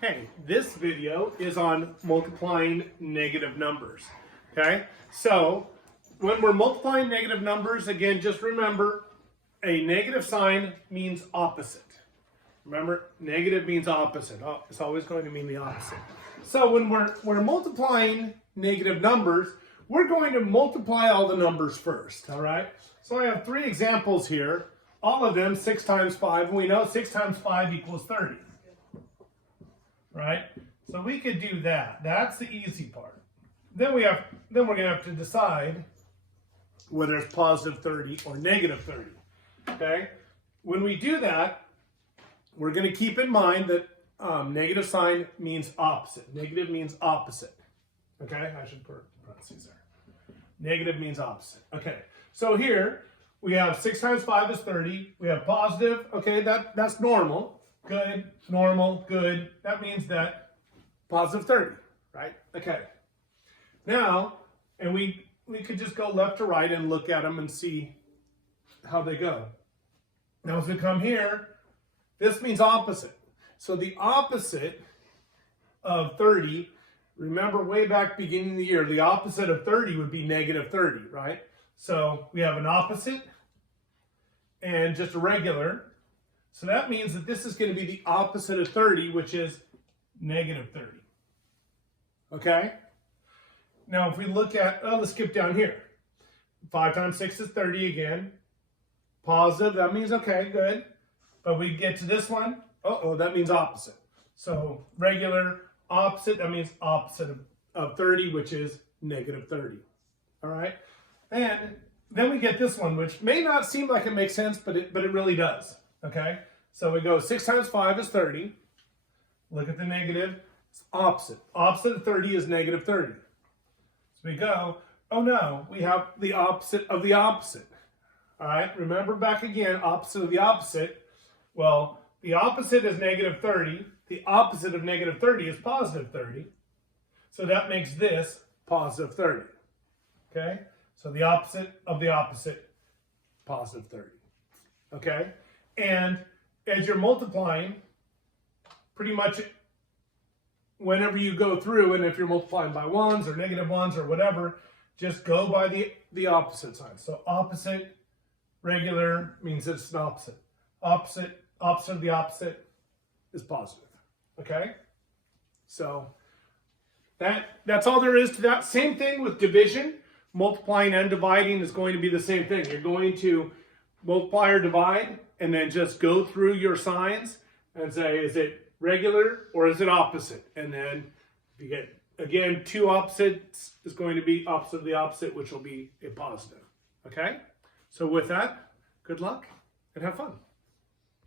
Okay, this video is on multiplying negative numbers. Okay, so when we're multiplying negative numbers, again, just remember a negative sign means opposite. Remember, negative means opposite. Oh, it's always going to mean the opposite. So when we're multiplying negative numbers, we're going to multiply all the numbers first, all right? So I have three examples here, all of them 6 times 5, and we know 6 times 5 equals 30. Right? So we could do that. That's the easy part. Then we're going to have to decide whether it's positive 30 or negative 30. Okay? When we do that, we're going to keep in mind that negative sign means opposite. Negative means opposite. Okay? I should put parentheses there. Negative means opposite. Okay. So here we have 6 times 5 is 30. We have positive. Okay, that's normal. Good, normal, good. That means that positive 30, right? Okay. Now, and we could just go left to right and look at them and see how they go. Now, as we come here, this means opposite. So the opposite of 30, remember way back beginning of the year, the opposite of 30 would be negative 30, right? So we have an opposite and just a regular. So that means that this is going to be the opposite of 30, which is negative 30. Okay? Now, if we look at, let's skip down here. 5 times 6 is 30 again. Positive, that means okay, good. But we get to this one, that means opposite. So regular, opposite, that means opposite of 30, which is negative 30. All right? And then we get this one, which may not seem like it makes sense, but it really does. Okay, so we go 6 times 5 is 30. Look at the negative. It's opposite. Opposite of 30 is negative 30. So we go, oh no, we have the opposite of the opposite. All right, remember back again, opposite of the opposite. Well, the opposite is negative 30. The opposite of negative 30 is positive 30. So that makes this positive 30. Okay, so the opposite of the opposite, positive 30. Okay? And as you're multiplying, pretty much whenever you go through, and if you're multiplying by ones or negative ones or whatever, just go by the opposite sign. So opposite, regular means it's an opposite. Opposite of the opposite is positive. Okay? So that's all there is to that. Same thing with division. Multiplying and dividing is going to be the same thing. You're going to multiply or divide, and then just go through your signs and say, is it regular or is it opposite? And then if you get, again, 2 opposites is going to be opposite of the opposite, which will be a positive. Okay? So with that, good luck and have fun.